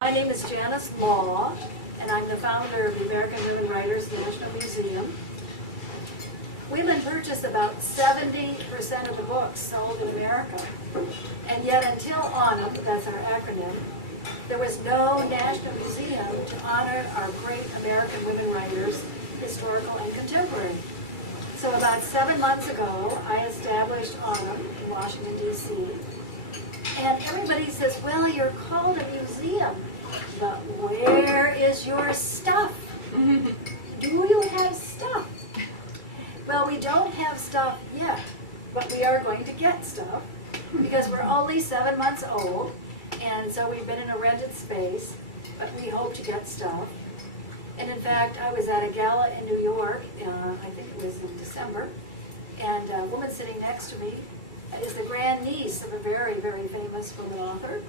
My name is Janice Law, and I'm the founder of the American Women Writers National Museum. Women purchase about 70% of the books sold in America, and yet until Autumn, that's our acronym, there was no national museum to honor our great American women writers, historical and contemporary. So about 7 months ago, I established Autumn in Washington, D.C., and everybody says, well, you're called a museum, but where is your stuff? Do you have stuff? Well, we don't have stuff yet, but we are going to get stuff because we're only 7 months old, and so we've been in a rented space, but we hope to get stuff. And in fact, I was at a gala in New York, I think it was in December, and a woman sitting next to me is the grandniece of a very, very famous woman author,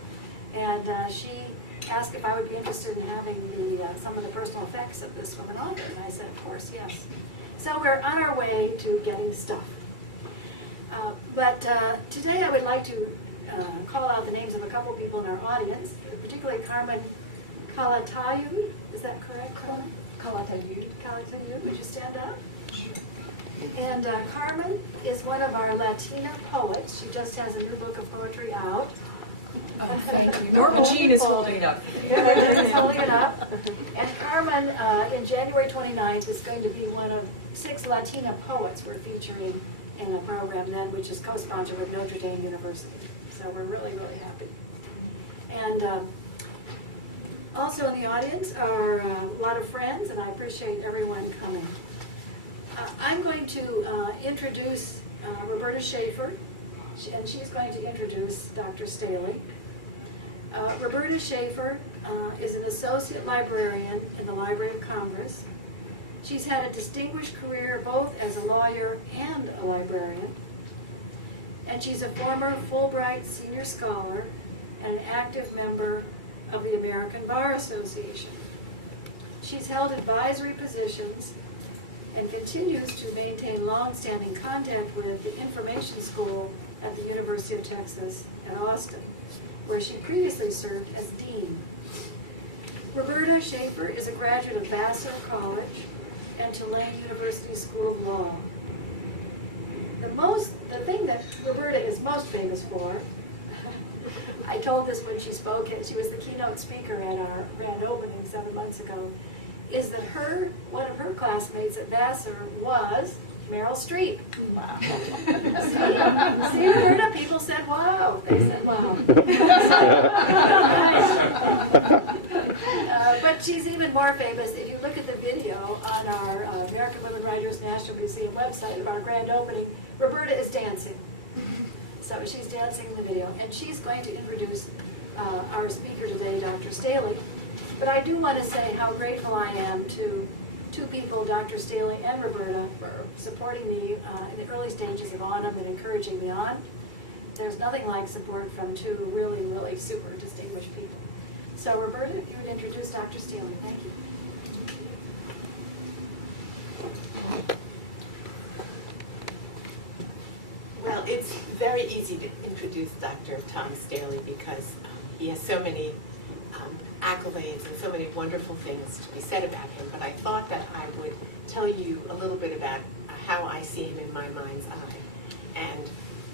and she asked if I would be interested in having some of the personal effects of this woman author, and I said, of course, yes. So we're on our way to getting stuff. But today I would like to call out the names of a couple people in our audience, particularly Carmen Calatayud. Is that correct, Carmen? Calatayud. Calatayud, would you stand up? Sure. And Carmen is one of our Latina poets. She just has a new book of poetry out. Oh, thank you. Norma Jean is holding it up. Norma Jean is holding it up. And Carmen, in January 29th, is going to be one of 6 Latina poets we're featuring in a program then, which is co-sponsored with Notre Dame University. So we're really, really happy. And also in the audience are a lot of friends, and I appreciate everyone coming. I'm going to introduce Roberta Schaefer, and she's going to introduce Dr. Staley. Roberta Schaefer is an associate librarian in the Library of Congress. She's had a distinguished career both as a lawyer and a librarian. And she's a former Fulbright Senior Scholar and an active member of the American Bar Association. She's held advisory positions and continues to maintain long-standing contact with the Information School at the University of Texas at Austin, where she previously served as dean. Roberta Schaefer is a graduate of Vassar College and Tulane University School of Law. The thing that Roberta is most famous for, I told this when she spoke, and she was the keynote speaker at our grand opening 7 months ago, is that one of her classmates at Vassar was Meryl Streep. Wow. See, Roberta, people said wow. They said wow. But she's even more famous. If you look at the video on our American Women Writers National Museum website of our grand opening, Roberta is dancing. So she's dancing in the video. And she's going to introduce our speaker today, Dr. Staley. But I do want to say how grateful I am to 2 people, Dr. Staley and Roberta, for supporting me in the early stages of Autumn and encouraging me on. There's nothing like support from 2 really, really super distinguished people. So Roberta, if you would introduce Dr. Staley. Thank you. Well, it's very easy to introduce Dr. Tom Staley because he has so many accolades and so many wonderful things to be said about him, but I thought that I would tell you a little bit about how I see him in my mind's eye. And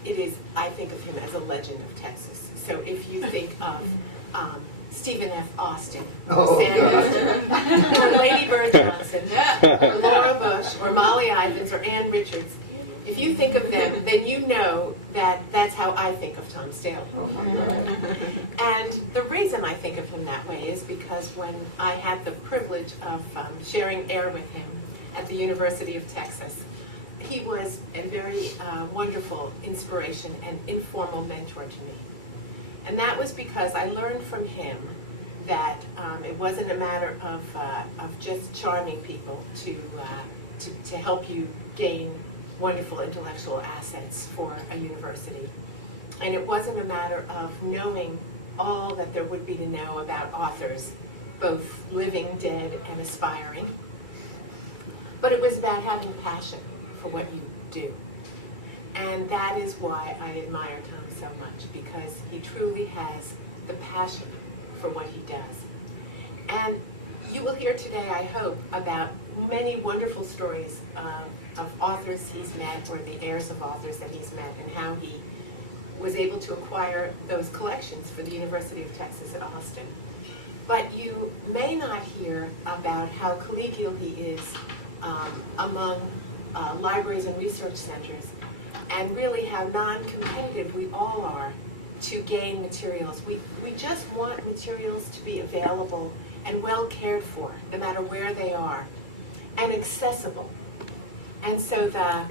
it is, I think of him as a legend of Texas. So if you think of Stephen F. Austin, or Sam Houston, or Lady Bird Johnson, or Laura Bush, or Molly Ivins, or Ann Richards, if you think of them, then you know that that's how I think of Tom Staley. And the reason I think of him that way is because when I had the privilege of sharing air with him at the University of Texas, he was a very wonderful inspiration and informal mentor to me. And that was because I learned from him that it wasn't a matter of just charming people to help you gain wonderful intellectual assets for a university. And it wasn't a matter of knowing all that there would be to know about authors, both living, dead, and aspiring. But it was about having passion for what you do. And that is why I admire Tom so much, because he truly has the passion for for what he does. And you will hear today, I hope, about many wonderful stories of authors he's met, or the heirs of authors that he's met, and how he was able to acquire those collections for the University of Texas at Austin. But you may not hear about how collegial he is among libraries and research centers, and really how non-competitive we all are to gain materials. We just want materials to be available and well cared for, no matter where they are, and accessible. And so the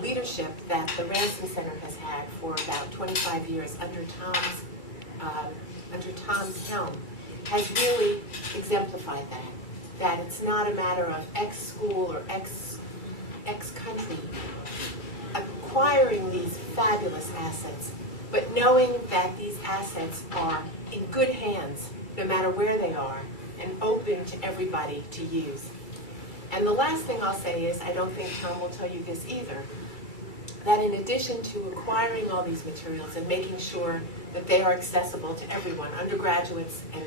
leadership that the Ransom Center has had for about 25 years under Tom's helm has really exemplified that it's not a matter of X school or X country acquiring these fabulous assets, but knowing that these assets are in good hands, no matter where they are, and open to everybody to use. And the last thing I'll say is, I don't think Tom will tell you this either, that in addition to acquiring all these materials and making sure that they are accessible to everyone, undergraduates and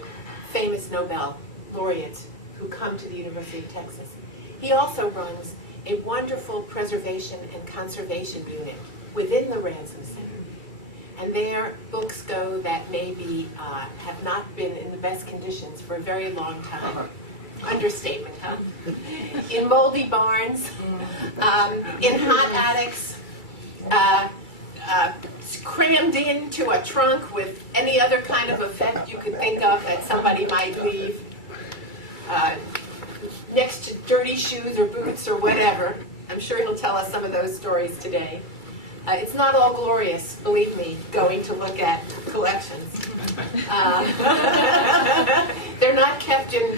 famous Nobel laureates who come to the University of Texas, he also runs a wonderful preservation and conservation unit within the Ransom Center. And there, books go that maybe have not been in the best conditions for a very long time. Understatement, huh? In moldy barns, in hot attics, crammed into a trunk with any other kind of effect you could think of that somebody might leave, next to dirty shoes or boots or whatever. I'm sure he'll tell us some of those stories today. It's not all glorious, believe me, going to look at collections. They're not kept in,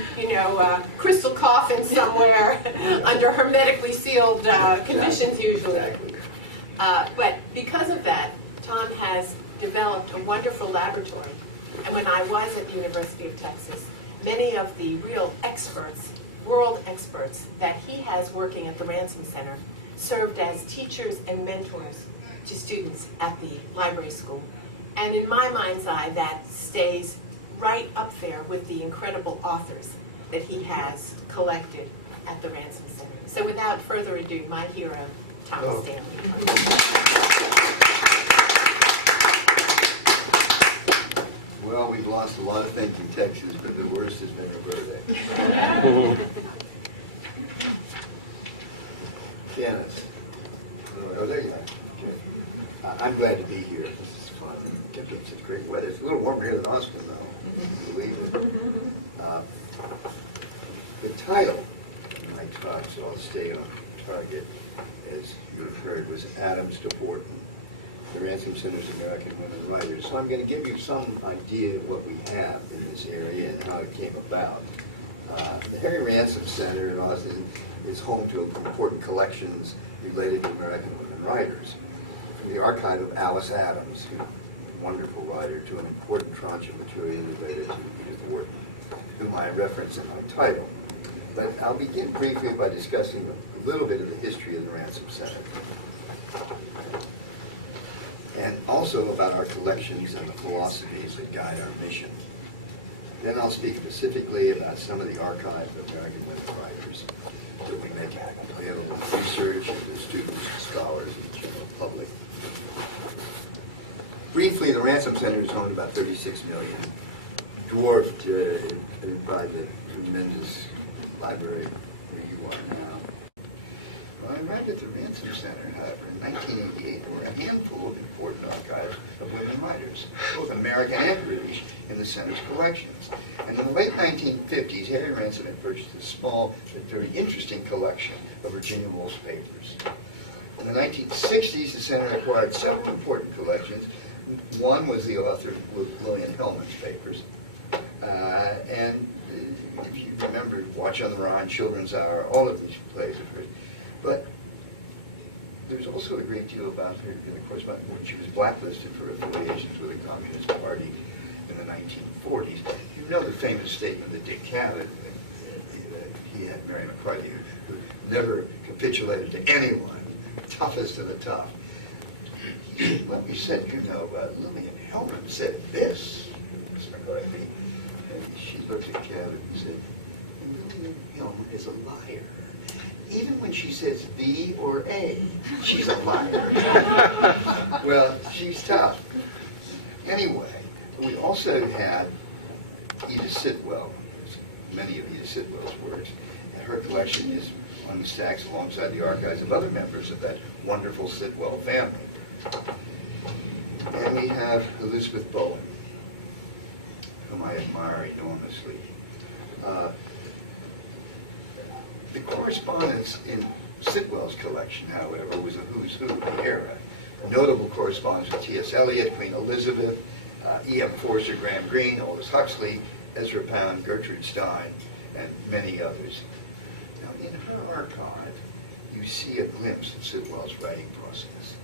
crystal coffins somewhere under hermetically sealed conditions usually. But because of that, Tom has developed a wonderful laboratory. And when I was at the University of Texas, many of the real experts, world experts, that he has working at the Ransom Center served as teachers and mentors to students at the library school. And in my mind's eye, that stays right up there with the incredible authors that he has collected at the Ransom Center. So without further ado, my hero, Tom Stanley. Well, we've lost a lot of things in Texas, but the worst has been Roberta. Janice. Oh, there you are. Okay. I'm glad to be here. This is fun. It's such great weather. It's a little warmer here than Austin, though. Believe it. The title of my talk, so I'll stay on target, as you've heard, was Adams to Wharton, the Ransom Center's American Women Writers. So I'm going to give you some idea of what we have in this area and how it came about. The Harry Ransom Center in Austin is home to important collections related to American women writers. From the archive of Alice Adams, a wonderful writer, to an important tranche of material related to Edith Wharton, whom I reference in my title. But I'll begin briefly by discussing a little bit of the history of the Ransom Center, and also about our collections and the philosophies that guide our mission. Then I'll speak specifically about some of the archives of American women writers that we make available to research and to students, scholars, and the general public. Briefly, the Ransom Center is home to about 36 million, dwarfed by the tremendous library where you are now. When I arrived at the Ransom Center, however, in 1988, there were a handful of important archives of women writers, both American and British, in the Center's collections. And in the late 1950s, Harry Ransom had purchased a small but very interesting collection of Virginia Woolf's papers. In the 1960s, the Center acquired several important collections. One was the author Lillian Hellman's papers. And if you remember, Watch on the Rhine, Children's Hour, all of these plays of hers. But there's also a great deal about her, of course, when she was blacklisted for affiliations with the Communist Party in the 1940s. You know the famous statement that Dick Cavett, he had Mary McCarthy, who never capitulated to anyone, toughest of the tough. Let me said, Lillian Hellman said this, Mr. McCarthy. she looked at Kevin and said, Amelia Hillman is a liar. Even when she says B or A, she's a liar. Well, she's tough. Anyway, we also had Edith Sitwell, many of Edith Sitwell's works, and her collection is on the stacks alongside the archives of other members of that wonderful Sitwell family. And we have Elizabeth Bowen, whom I admire enormously. The correspondence in Sitwell's collection, however, was a who's who of the era. Notable correspondence with T.S. Eliot, Queen Elizabeth, E.M. Forster, Graham Greene, Aldous Huxley, Ezra Pound, Gertrude Stein, and many others. Now, in her archive, you see a glimpse of Sitwell's writing process.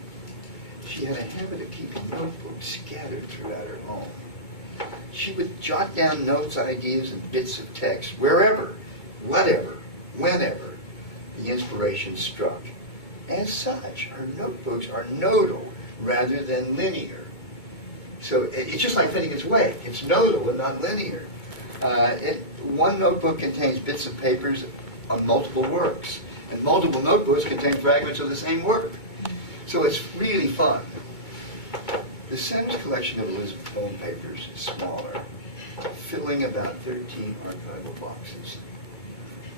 She had a habit of keeping notebooks scattered throughout her home. She would jot down notes, ideas, and bits of text wherever, whatever, whenever the inspiration struck. As such, her notebooks are nodal rather than linear. So it's just like Finnegan's Wake. It's nodal and not linear. One notebook contains bits of papers on multiple works, and multiple notebooks contain fragments of the same work. So it's really fun. The Center's collection of Elizabeth Bowen papers is smaller, filling about 13 archival boxes.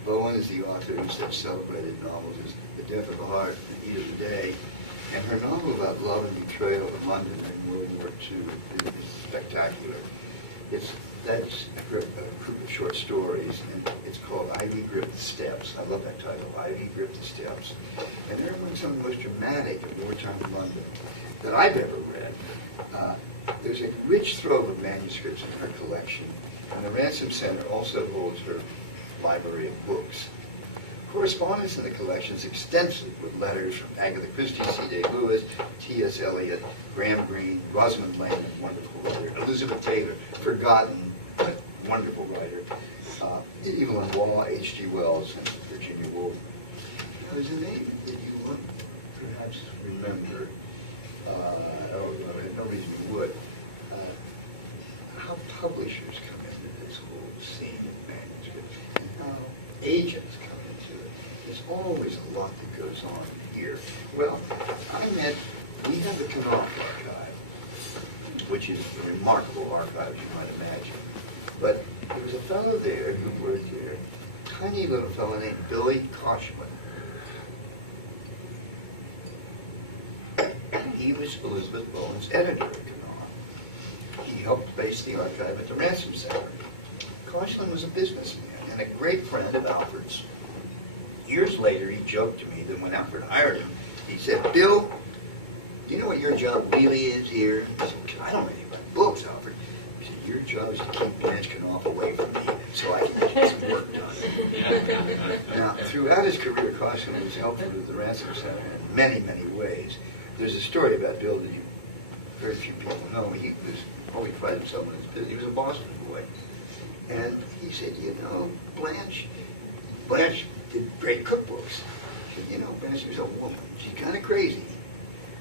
Bowen is the author of such celebrated novels as The Death of a Heart, The Heat of the Day, and her novel about love and betrayal in London in World War II is spectacular. That's a group of short stories, and it's called Ivy Gripped Steps. I love that title, Ivy Gripped Steps. And they're among some of the most dramatic of wartime London that I've ever read. There's a rich trove of manuscripts in her collection, and the Ransom Center also holds her library of books. Correspondence in the collection is extensive, with letters from Agatha Christie, C.D. Lewis, T.S. Eliot, Graham Greene, Rosamund Lane, a wonderful writer, Elizabeth Taylor, forgotten, but wonderful writer, Evelyn Waugh, H.G. Wells, and Virginia Woolf. Now, there's a name that you would perhaps remember, no reason you would, how publishers come into this whole scene of manuscripts, and how agents come into it. There's always a lot that goes on here. Well, we have the Knopf Archive, which is a remarkable archive, as you might imagine. But there was a fellow there who worked there, a tiny little fellow named Billy Koshman. He was Elizabeth Bowen's editor at Knopf. He helped base the archive at the Ransom Center. Koshman was a businessman and a great friend of Alfred's. Years later, he joked to me that when Alfred hired him, he said, "Bill, do you know what your job really is here?" I said, "I don't really write books, Alfred." He said, "Your job is to keep Blanche Knopf away from me so I can get some work done." Now, throughout his career, Koshman was helpful to the Ransom Center in many, many ways. There's a story about Bill that very few people know. He was always prided himself on his business. He was a Boston boy. And he said, Blanche did great cookbooks. He said, Blanche is a woman. She's kind of crazy,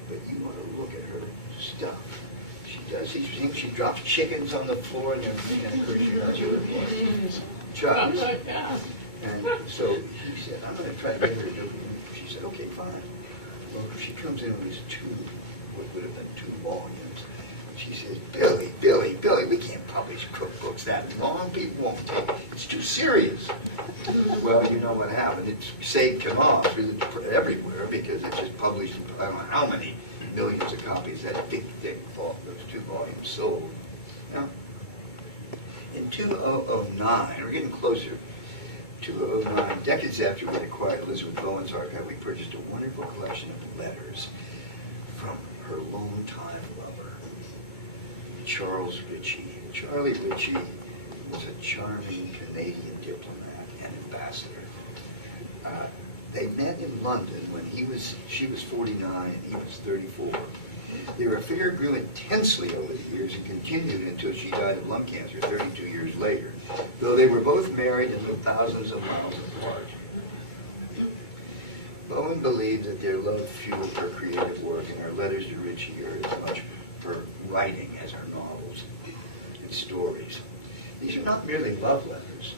but you want to look at her stuff. She does these things. She drops chickens on the floor and everything. Chops. And so he said, I'm going to try to get her to do it. She said, okay, fine. Well, she comes in with these what would have been 2 volumes. She says, Billy, we can't publish cookbooks that long. People won't take it. It's too serious. Well, you know what happened. It saved Knopf really put it everywhere because it just published, I don't know how many millions of copies that big, thick those 2 volumes sold. Now, in 2009, we're getting closer, 2009, decades after we acquired Elizabeth Bowen's archive, we purchased a wonderful collection of letters from her longtime lover, Charles Ritchie. Charlie Ritchie was a charming Canadian diplomat and ambassador. They met in London when she was 49 and he was 34. Their affair grew intensely over the years and continued until she died of lung cancer 32 years later, though they were both married and lived thousands of miles apart. Bowen believed that their love fueled her creative work, and her letters to Ritchie are as much her writing as her novels and stories. These are not merely love letters,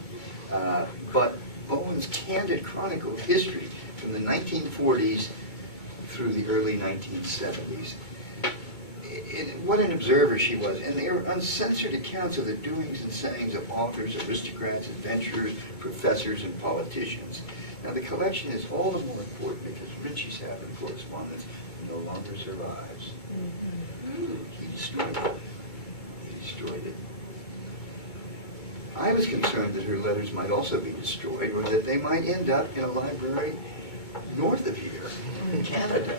but Owen's candid chronicle of history from the 1940s through the early 1970s. What an observer she was, and they are uncensored accounts of the doings and sayings of authors, aristocrats, adventurers, professors, and politicians. Now, the collection is all the more important because Ritchie's Savin correspondence no longer survives. He destroyed it. He destroyed it. I was concerned that her letters might also be destroyed, or that they might end up in a library north of here, in Canada.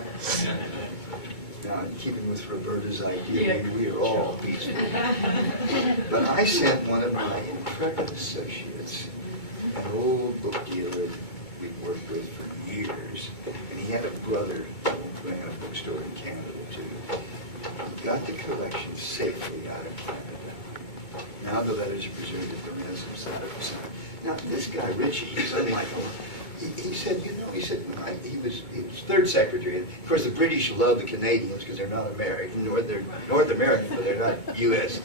Now, in keeping with Roberta's idea, maybe we are all peaceful. But I sent one of my intrepid associates, an old book dealer we'd worked with for years, and he had a brother who ran a bookstore in Canada too. He got the collection safely out of Canada. Now the letters are preserved at the Ransom Center. Now, this guy, Ritchie, he's unlike he said, he said, he was third secretary. And of course, the British love the Canadians because they're not American, they're North American, but they're not U.S.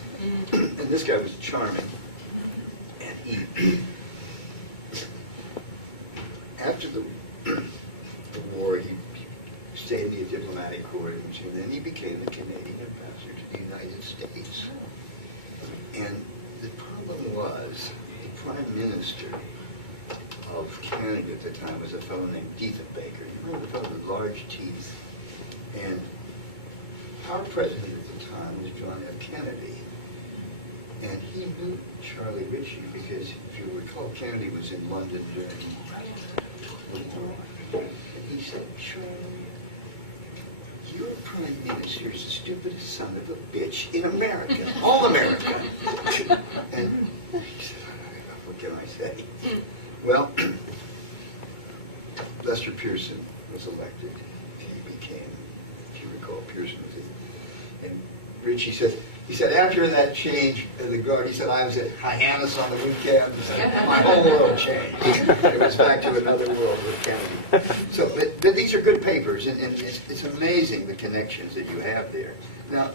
And this guy was charming. And he, after the war, he stayed in the diplomatic corps, and then he became the Canadian ambassador to the United States. And the problem was, the Prime Minister of Canada at the time was a fellow named Diefenbaker. You remember the fellow with large teeth? And our president at the time was John F. Kennedy. And he knew Charlie Ritchie because, if you recall, Kennedy was in London during the war. And he said, Charlie, your prime minister is the stupidest son of a bitch in America, all America. And he said, what can I say? Well, Lester Pearson was elected, and he became, if you recall, Pearson was it. And Ritchie said, he said, after that change of the guard, he said, I was at Hyannis on the weekends, and my whole world changed. It was back to another world with Kennedy. So, but these are good papers, and it's amazing the connections that you have there. Now,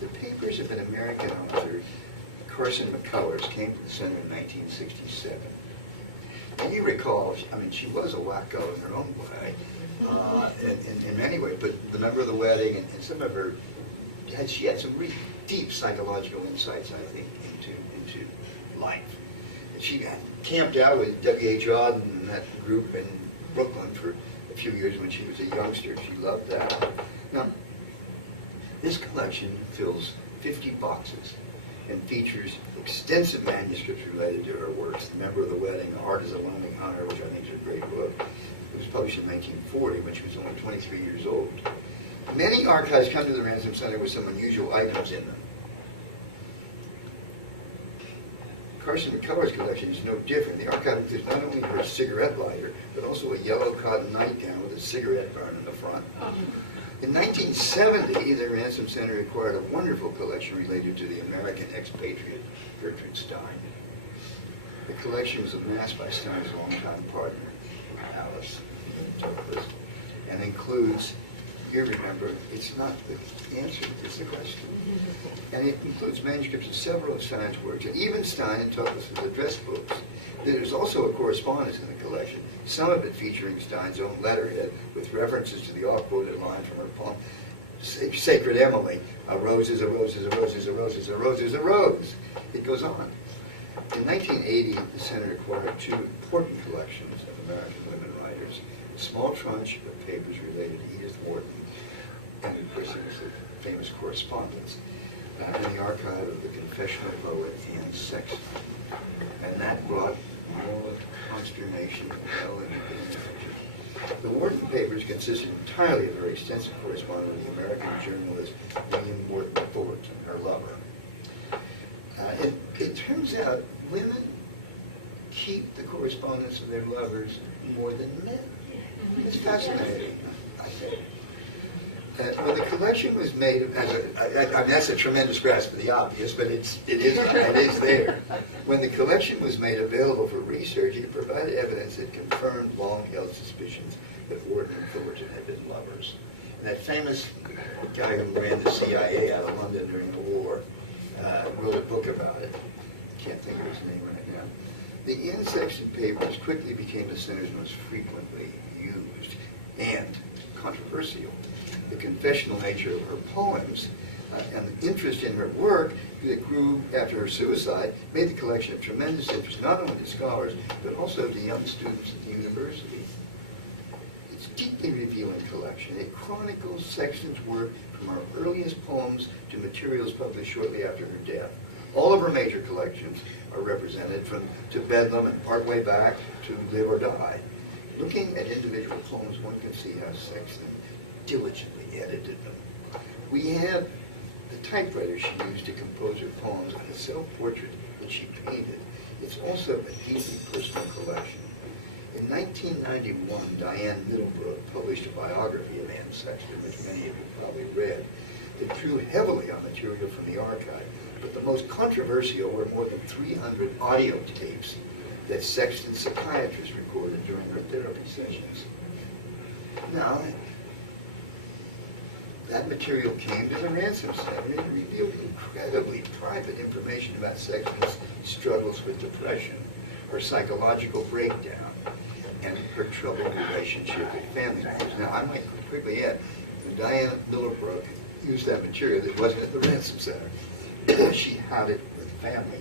the papers of an American author, Carson McCullers, came to the center in 1967. And you recall, I mean, she was a wacko in her own way, in many ways, but the member of the wedding and some of her, she had some really deep psychological insights, I think, into life. And she got camped out with W.H. Auden and that group in Brooklyn for a few years when she was a youngster. She loved that. Now, this collection fills 50 boxes and features extensive manuscripts related to her works. The Member of the Wedding, The Heart is a Lonely Hunter, which I think is a great book. It was published in 1940 when she was only 23 years old. Many archives come to the Ransom Center with some unusual items in them. Carson McCullers' collection is no different. The archive includes not only her cigarette lighter, but also a yellow cotton nightgown with a cigarette burn in the front. In 1970, the Ransom Center acquired a wonderful collection related to the American expatriate Gertrude Stein. The collection was amassed by Stein's longtime partner, Alice Toklas, and includes, you remember, it's not the answer, it's the question. And it includes manuscripts of several of Stein's works, and even Stein and Toklas' address books. There's also a correspondence in the collection, some of it featuring Stein's own letterhead with references to the oft-quoted line from her poem, Sacred Emily, a rose is a rose is a rose is a rose is a rose is a rose. It goes on. In 1980, the Center acquired two important collections of American women writers, a small tranche of papers related to Edith Wharton, and of course there was the famous correspondence, and the archive of the confessional poet Anne Sexton. And that brought more consternation and hell and the Wharton papers consisted entirely of very extensive correspondence with the American journalist William Wharton Fullerton, her lover. It turns out women keep the correspondence of their lovers more than men. It's fascinating, I think. When the collection was made, I mean, that's a tremendous grasp of the obvious, but it is there. When the collection was made available for research, it provided evidence that confirmed long-held suspicions that Wharton and Fullerton had been lovers. And that famous guy who ran the CIA out of London during the war wrote a book about it. can't think of his name right now. The in-section papers quickly became the center's most frequently used and controversial. The confessional nature of her poems and the interest in her work that grew after her suicide made the collection of tremendous interest not only to scholars but also to young students at the university. It's a deeply revealing collection. It chronicles Sexton's work from her earliest poems to materials published shortly after her death. All of her major collections are represented, from To Bedlam and Partway Back to Live or Die. Looking at individual poems, one can see how Sexton diligently edited them. We have the typewriter she used to compose her poems and the self-portrait that she painted. It's also a deeply personal collection. In 1991, Diane Middlebrook published a biography of Anne Sexton, which many of you probably read. It drew heavily on material from the archive, but the most controversial were more than 300 audio tapes that Sexton's psychiatrist recorded during her therapy sessions. Now, that material came to the Ransom Center and revealed incredibly private information about Sexton's struggles with depression, her psychological breakdown, and her troubled relationship with family members. Now, I might quickly add, when Diane Middlebrook used that material, it wasn't at the Ransom Center. She had it with family.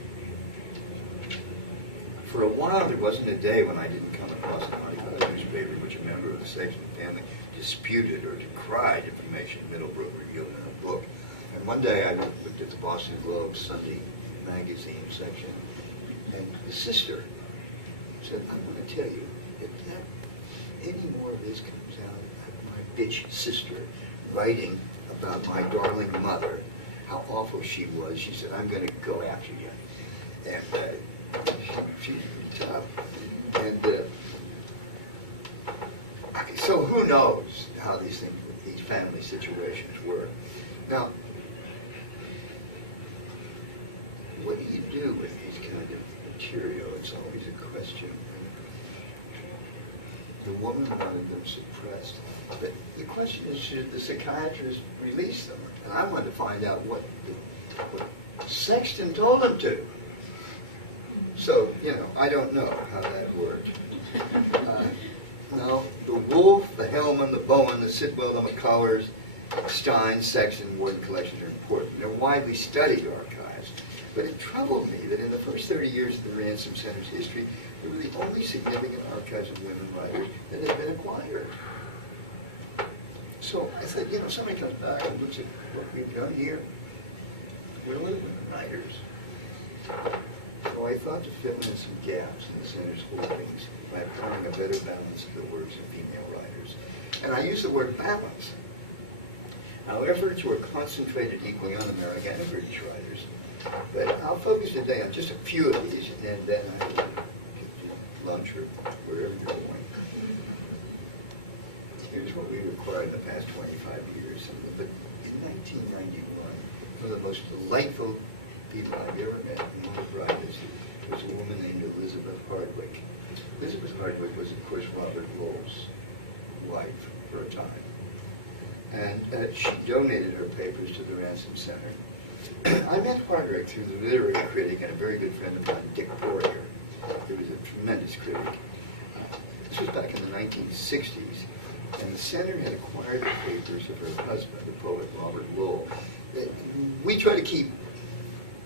For a while, there wasn't a day when I didn't come across an article in the newspaper in which a member of the Sexton family disputed or decried information Middlebrook revealed in her book. And one day I looked at the Boston Globe Sunday magazine section, and the sister said, "I'm going to tell you, if any more of this comes out, my bitch sister writing about my darling mother, how awful she was," she said, "I'm going to go after you." And she's tough. And so who knows how these things, these family situations work. Now, what do you do with these kind of material? It's always a question. The woman wanted them suppressed. But the question is, should the psychiatrist release them? And I wanted to find out what Sexton told him to. So, I don't know how that worked. No, the Wolf, the Hellman, the Bowen, the Sitwell, the McCullers, Stein, Sexton, Wharton collections are important. They're widely studied archives. But it troubled me that in the first 30 years of the Ransom Center's history, they were the only significant archives of women writers that had been acquired. So I said, somebody comes back and looks at what we've done here. We're women writers. So I thought to fill in some gaps in the center's holdings by applying a better balance of the works of female writers. And I use the word balance. Our efforts were concentrated equally on American and British writers. But I'll focus today on just a few of these, and then I will get to lunch or wherever you're going. Here's what we required in the past 25 years. But in 1991, one of the most delightful people I've ever met in one of the writers was a woman named Elizabeth Hardwick. Elizabeth Hardwick was, of course, Robert Lowell's wife for a time. And she donated her papers to the Ransom Center. I met Hardwick through the literary critic and a very good friend of mine, Dick Poirier. He was a tremendous critic. This was back in the 1960s, and the center had acquired the papers of her husband, the poet Robert Lowell. We try to keep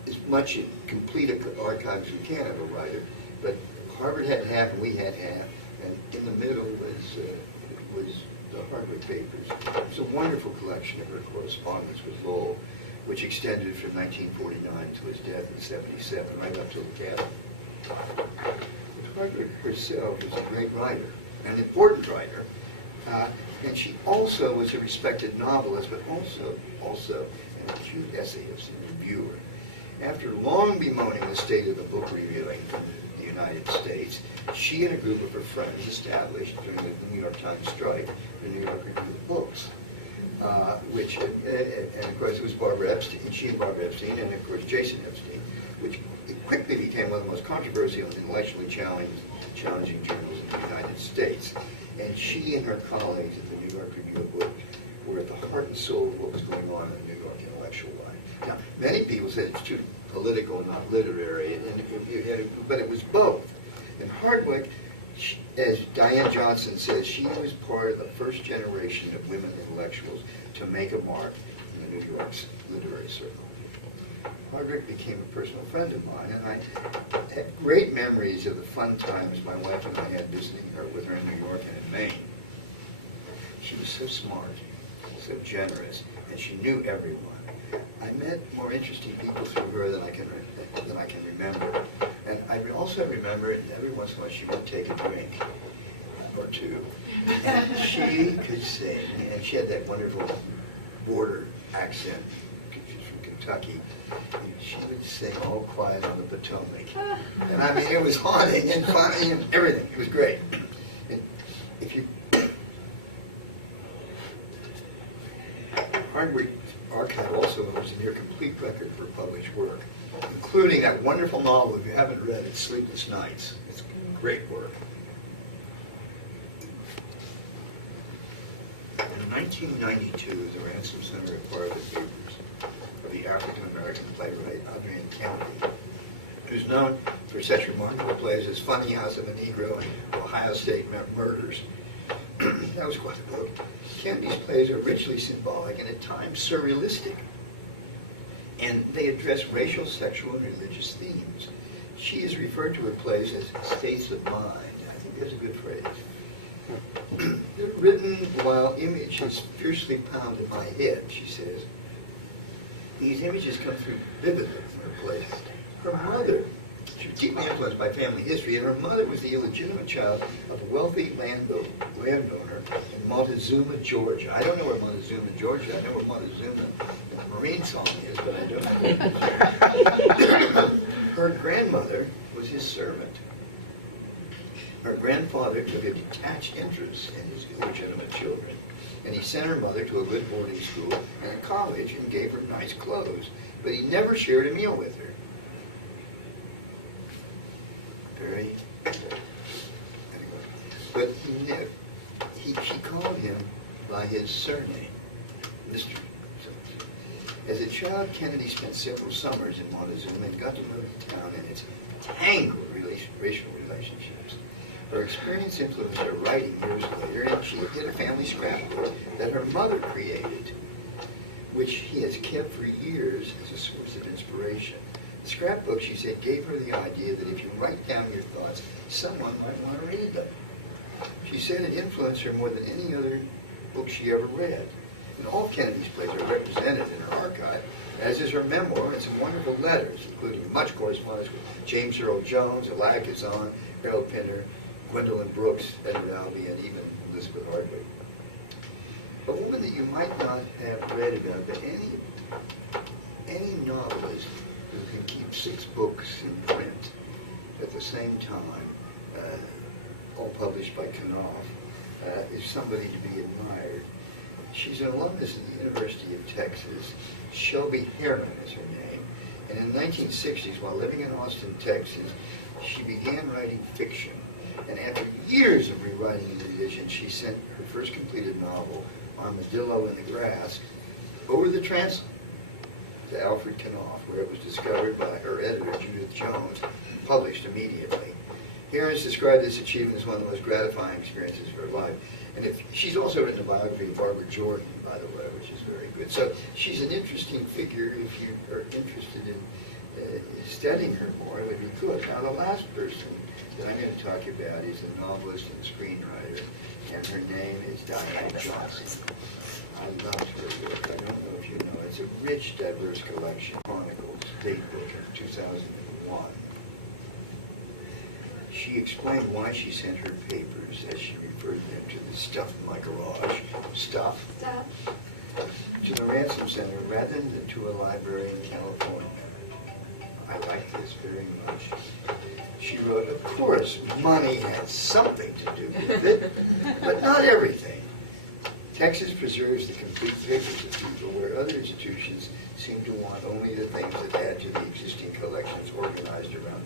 as much complete archives as we can of a writer, but Harvard had half and we had half, and in the middle was the Hardwick papers. It was a wonderful collection of her correspondence with Lowell, which extended from 1949 to his death in 77, right up to the cabin. But Hardwick herself was a great writer, an important writer, and she also was a respected novelist, but also an acute essayist and reviewer. After long bemoaning the state of the book reviewing in the United States, she and a group of her friends established, during the New York Times strike, the New York Review of Books, which, and of course it was Barbara Epstein, she and Barbara Epstein, and of course Jason Epstein, which quickly became one of the most controversial and intellectually challenging journals in the United States. And she and her colleagues at the New York Review of Books were at the heart and soul of what was going on in the New York intellectual life. Now, many people said it's too political, not literary, but it was both. And Hardwick, as Diane Johnson says, she was part of the first generation of women intellectuals to make a mark in the New York literary circle. Hardwick became a personal friend of mine, and I had great memories of the fun times my wife and I had visiting her with her in New York and in Maine. She was so smart, so generous, and she knew everyone. I met more interesting people through her than I can remember. And I also remember every once in a while she would take a drink or two. And she could sing, and she had that wonderful border accent. She's from Kentucky. And she would sing All Quiet on the Potomac. And I mean, it was haunting and funny and everything. It was great. And if you Hardwick Archive also was a near complete record for published work, including that wonderful novel, if you haven't read it, Sleepless Nights. It's great work. In 1992, the Ransom Center acquired the papers of the African-American playwright Adrian Kennedy, who's known for such remarkable plays as Funny House of a Negro and Ohio State Murders. That was quite a book. Kennedy's plays are richly symbolic and at times surrealistic. And they address racial, sexual, and religious themes. She is referred to her plays as states of mind. I think that's a good phrase. They're written while images fiercely pound in my head, she says. These images come through vividly from her plays. Her mother, she was deeply influenced by family history, and her mother was the illegitimate child of a wealthy landowner in Montezuma, Georgia. I don't know where Montezuma, Georgia. I know where Montezuma, the Marine song is, but I don't know. Her grandmother was his servant. Her grandfather took a detached interest in his illegitimate children, and he sent her mother to a good boarding school and a college and gave her nice clothes, but he never shared a meal with her. Very, anyway. But she called him by his surname, Mr. As a child, Kennedy spent several summers in Montezuma and got to know the town and its tangled racial relationships. Her experience influenced her writing years later, and she did a family scrapbook that her mother created, which he has kept for years as a source of inspiration. The scrapbook, she said, gave her the idea that if you write down your thoughts, someone might want to read them. She said it influenced her more than any other book she ever read. And all Kennedy's plays are represented in her archive, as is her memoir and some wonderful letters, including much correspondence with James Earl Jones, Elia Kazan, Harold Pinter, Gwendolyn Brooks, Edward Albee, and even Elizabeth Hardwick. A woman that you might not have read about, but any novelist who can keep 6 books in print at the same time, all published by Knopf, is somebody to be admired. She's an alumnus of the University of Texas. Shelby Harriman is her name. And in the 1960s, while living in Austin, Texas, she began writing fiction. And after years of rewriting and revision, she sent her first completed novel, Armadillo in the Grass, over the transom to Alfred Knopf, where it was discovered by her editor, Judith Jones, and published immediately. Harris described this achievement as one of the most gratifying experiences of her life. And she's also written a biography of Barbara Jordan, by the way, which is very good. So she's an interesting figure. If you are interested in studying her more, it would be good. Now, the last person that I'm going to talk about is a novelist and screenwriter, and her name is Diane Johnson. I loved her work. I don't know if you know. It's a rich, diverse collection. Chronicles, date book of 2001. She explained why she sent her papers, as she referred them to the stuff in my garage, to the Ransom Center rather than to a library in California. I like this very much. She wrote, of course, money has something to do with it, but not everything. Texas preserves the complete papers of people where other institutions seem to want only the things that add to the existing collections organized around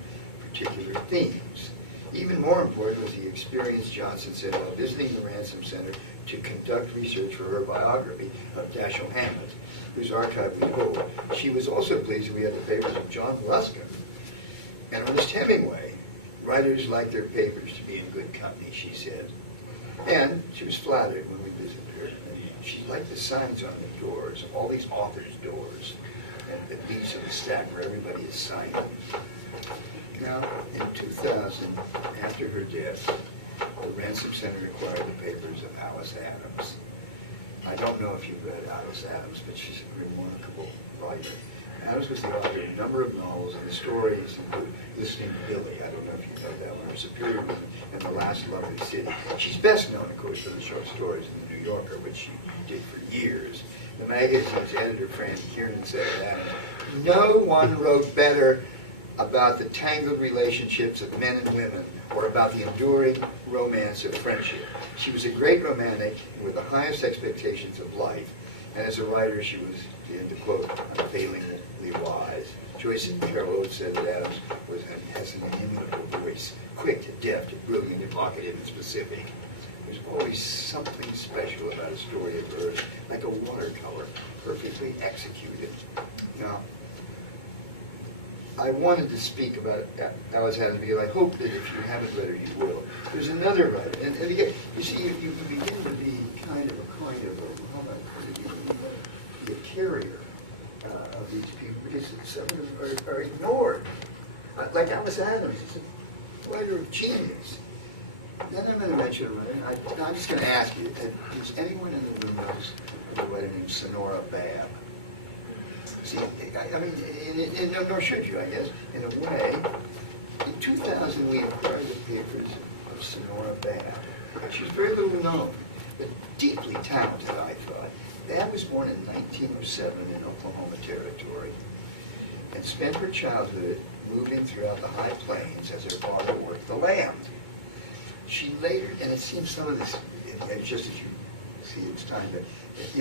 particular themes. Even more important was the experience Johnson said while visiting the Ransom Center to conduct research for her biography of Dashiell Hammett, whose archive we hold. She was also pleased that we had the papers of John Ruskin and Ernest Hemingway. Writers like their papers to be in good company, she said. And she was flattered when we visited her. And she liked the signs on the doors, all these authors' doors, and the leaves of the stack where everybody is signing. Now, in 2000, after her death, the Ransom Center acquired the papers of Alice Adams. I don't know if you've read Alice Adams, but she's a remarkable writer. Adams was the author of a number of novels, and the stories include Listening to Billy. I don't know if you know that one, or Superior Woman, and The Last Lovely City. She's best known, of course, for the short stories in The New Yorker, which she did for years. The magazine's editor, Fran Kiernan, said of Adams, "No one wrote better about the tangled relationships of men and women, or about the enduring romance of friendship. She was a great romantic with the highest expectations of life, and as a writer she was, and to quote, unfailingly wise." Joyce Carol Oates said that Adams has an inimitable voice, quick, deft, brilliant, evocative, and specific. There's always something special about a story of hers, like a watercolor, perfectly executed. Now, I wanted to speak about Alice Adams because I hope that if you haven't read her, you will. There's another writer, and again, you see, you begin to be kind of a carrier of these people, because some of them are ignored. Like Alice Adams, she's a writer of genius. Then I'm going to mention a writer. I'm just going to ask you, does anyone in the room knows a writer named Sonora Babb? See, I mean, and nor should you, I guess, in a way. In 2000, we acquired the papers of Sonora Babb. She's very little known, but deeply talented, I thought. Babb was born in 1907 in Oklahoma Territory and spent her childhood moving throughout the high plains as her father worked the land. She later, and it seems some of this, and just as you see, it's time to,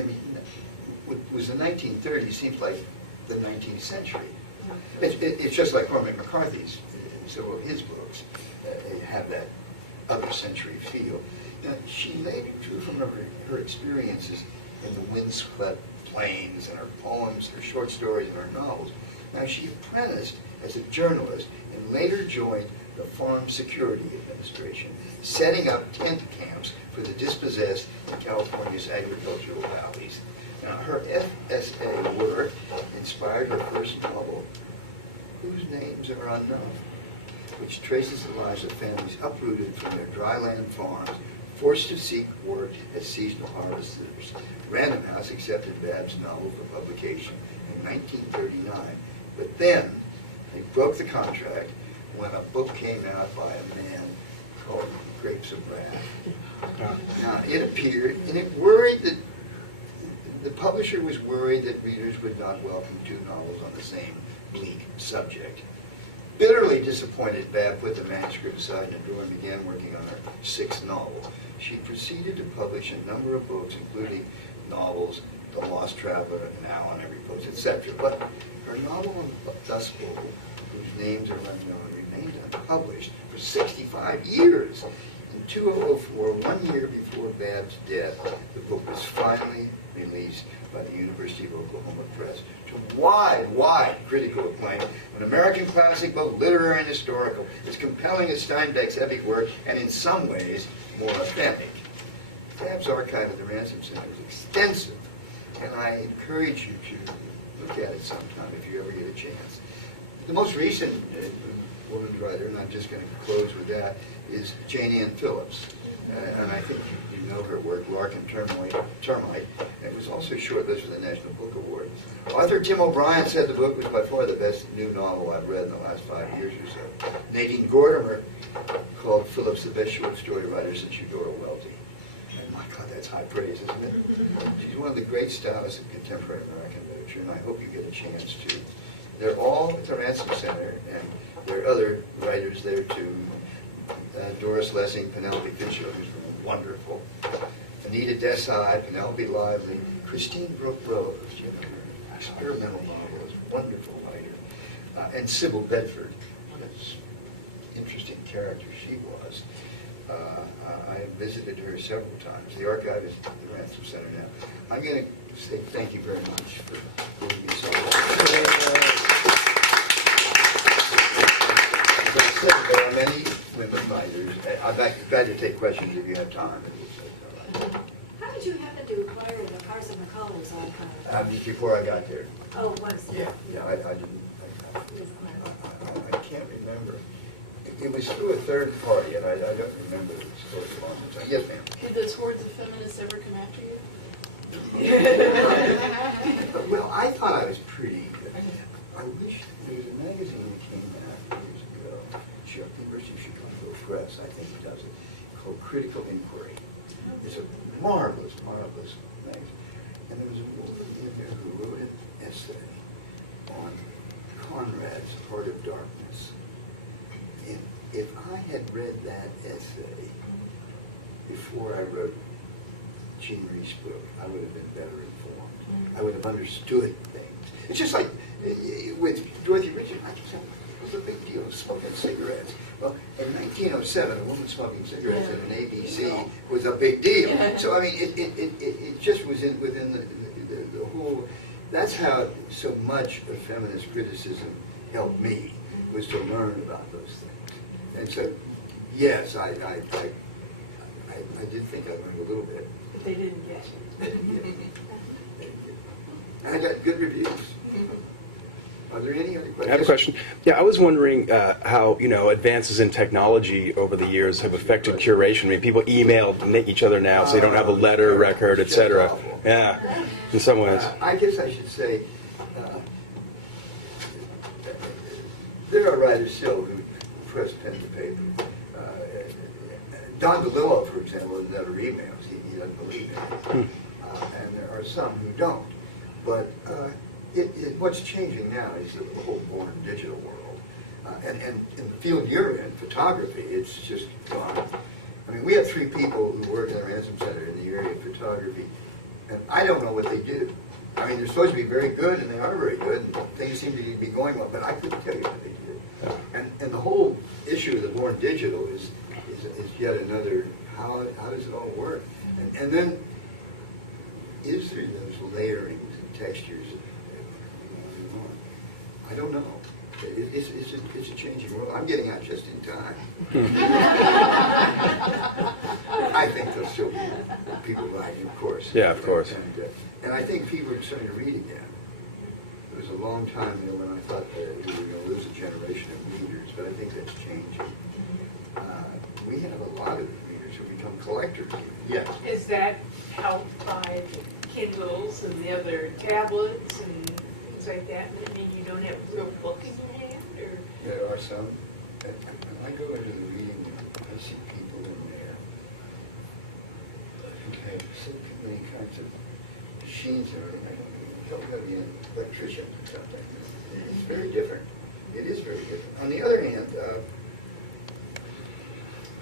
I mean, what was the 1930s seems like the 19th century. It's just like Cormac McCarthy's, several of his books have that other century feel. Now, she later drew from her experiences in the windswept plains and her poems, her short stories, and her novels. Now, she apprenticed as a journalist and later joined the Farm Security Administration, setting up tent camps for the dispossessed in California's agricultural valleys. Now, her FSA work inspired her first novel, whose names are unknown, which traces the lives of families uprooted from their dryland farms, forced to seek work as seasonal harvesters. Random House accepted Babb's novel for publication in 1939, but then they broke the contract when a book came out by a man called Grapes of Wrath. Now, it appeared, and it worried that the publisher was worried that readers would not welcome two novels on the same bleak subject. Bitterly disappointed, Babb put the manuscript aside in a drawer and began working on her sixth novel. She proceeded to publish a number of books, including novels, The Lost Traveler, and Now on Every Post, etc. But her novel, Dust Bowl, whose names are unknown, remained unpublished for 65 years. In 2004, 1 year before Babb's death, the book was finally released by the University of Oklahoma Press to wide critical acclaim. An American classic, both literary and historical, as compelling as Steinbeck's epic work, and in some ways, more authentic. Babb's archive at the Ransom Center is extensive, and I encourage you to look at it sometime if you ever get a chance. The most recent woman's writer, and I'm just going to close with that, is Jane Ann Phillips. And I think you know her work, Lark and Termite. It was also shortlisted for the National Book Award. Author Tim O'Brien said the book was by far the best new novel I've read in the last 5 years or so. Nadine Gordimer called Phillips the best short story writer since Eudora Welty. And my God, that's high praise, isn't it? She's one of the great stylists of contemporary American literature, and I hope you get a chance to. They're all at the Ransom Center, and there are other writers there too. Doris Lessing, Penelope Fitzgerald, who's wonderful. Anita Desai, Penelope Lively, Christine Brooke Rose, you know, her experimental novelist, wonderful writer, and Sybil Bedford. What a interesting character she was. I have visited her several times. The archivist at the Ransom Center now. I'm going to say thank you very much for giving me so long. As I said, there are many women writers. I'm glad to take questions if you have time. How did you happen to acquire the Carson McCullers archive? Just before I got there. Oh, it was? Yeah, I didn't. I can't remember. It was through a third party, and I don't remember the story long time. Yes, ma'am. Did those hordes of feminists ever come after you? Well, I thought I was pretty good. I wish there was a magazine that came out years ago, University of Chicago Press, I think it does it, called Critical Inquiry. It's a marvelous, marvelous magazine. And there was a woman in there who wrote an essay on Conrad's Heart of Darkness. And if I had read that essay before I wrote Jean Reese's book, I would have been better informed. I would have understood things. It's just like with Dorothy Richard, I just said, it was a big deal, smoking cigarettes. Well, in 1907, a woman smoking cigarettes in an ABC was a big deal. So, I mean, it just was within the whole, that's how so much of feminist criticism helped me, was to learn about those things. And so, yes, I did think I learned a little bit. But they didn't get you. And I got good reviews. Are there any other questions? I have a question. Yeah, I was wondering how, advances in technology over the years have affected curation. I mean, people email each other now, so they don't have a letter record, etc. Yeah, in some ways. I guess I should say, there are writers still who press pen to paper. Don DeLillo, for example, never emails. He doesn't believe in it. And there are some who don't. But what's changing now is the whole born digital world. And in the field you're in, photography, it's just gone. I mean, we have 3 people who work in the Ransom Center in the area of photography, and I don't know what they do. I mean, they're supposed to be very good, and they are very good, and things seem to be going well, but I couldn't tell you what they do. And the whole issue of the born digital is yet another, how does it all work? And then, is there those layerings and textures? I don't know. It's a changing world. I'm getting out just in time. I think there'll still be people writing, of course. Yeah, of course. And I think people are starting to read again. There was a long time ago when I thought that we were going to lose a generation of readers, but I think that's changing. We have a lot of readers who become collectors. Yes. Is that helped by the Kindles and the other tablets and things like that? I mean, you don't have a real book in your hand? Or? There are some. When I go into the reading room, I see people in there who have so many kinds of machines and everything. I don't know, be an electrician or something. It's very different. It is very different. On the other hand,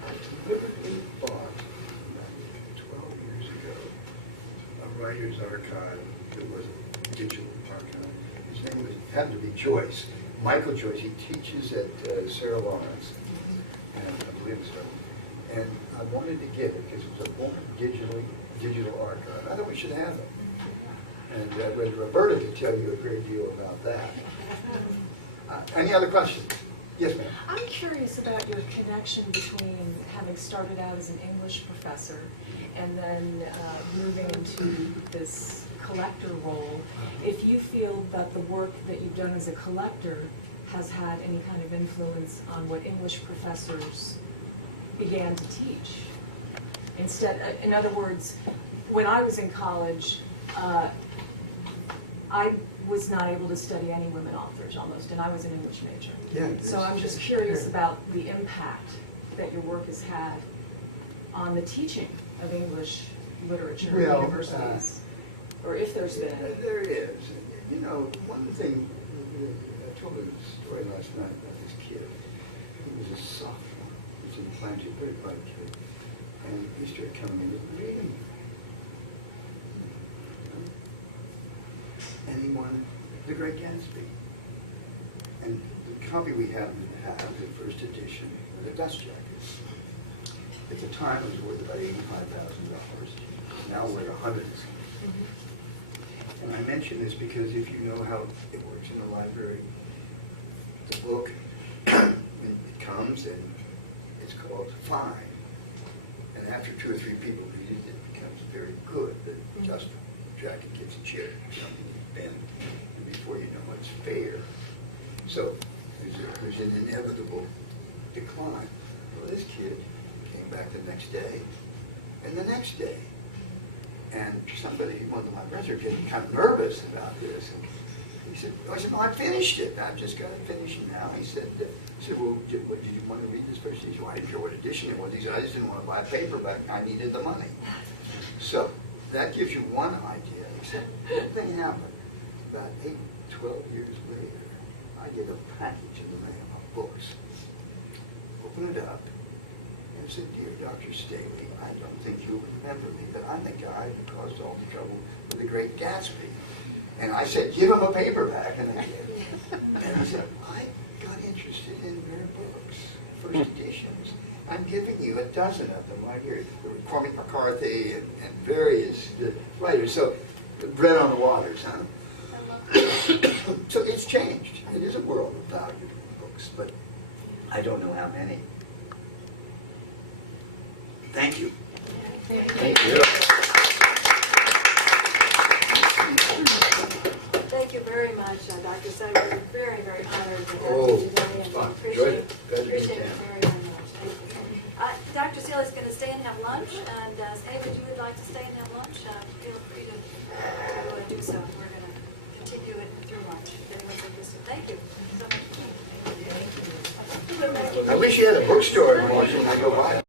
I deliberately bought, 12 years ago, a writer's archive that was a digital archive. His name happened to be Joyce. Michael Joyce. He teaches at Sarah Lawrence, and I believe so. And I wanted to get it because it was a born digital archive. I thought we should have it. And Roberta could tell you a great deal about that. Any other questions? Yes, ma'am. I'm curious about your connection between having started out as an English professor and then moving into this collector role. If you feel that the work that you've done as a collector has had any kind of influence on what English professors began to teach. In other words, when I was in college, I was not able to study any women authors almost, and I was an English major. Yeah, so I'm just curious about the impact that your work has had on the teaching of English literature at universities, or if there's been. There is. You know, one thing, I told you this story last night about this kid. He was a sophomore. He was in Planted, very bright kid. And he started coming in and reading. And he wanted The Great Gatsby. And the copy we have have the first edition of the dust jacket. At the time, it was worth about $85,000. Now we're at hundreds. And I mention this because if you know how it works in the library, the book, it comes and it's called fine. And after 2 or 3 people read it, it becomes very good. The dust jacket gets chipped, something bent, and before you know it's fair. So there's an inevitable decline. Well, this kid came back the next day, and the next day. And somebody, one of my brothers, was getting kind of nervous about this. And he said, I said, well, I finished it. I've just got to finish it now. He said, well, did you want to read this first edition? Well, I didn't care what edition it was. He said, I just didn't want to buy a paperback. I needed the money. So that gives you one idea. Except one thing happened. About 8, 12 years later, I get a package in the mail of books. Open it up. I said, dear Dr. Staley, I don't think you'll remember me, but I'm the guy who caused all the trouble with The Great Gatsby. And I said, give him a paperback, and I did. And he said, I got interested in rare books, first editions. I'm giving you a dozen of them right here. Cormac McCarthy and various writers. So, bread on the waters, huh? So it's changed. It is a world of value in books, but I don't know how many. Thank you. Thank you. Thank you very much, Dr. Sutton. We're very, very honored to have you today, and we appreciate it very, very much. Thank you. Dr. Staley's going to stay and have lunch, and anybody who would like to stay and have lunch, feel free to do so. We're going to continue it through lunch. If anyone's interested. Thank you so much. I wish you had a bookstore in Washington. I go by.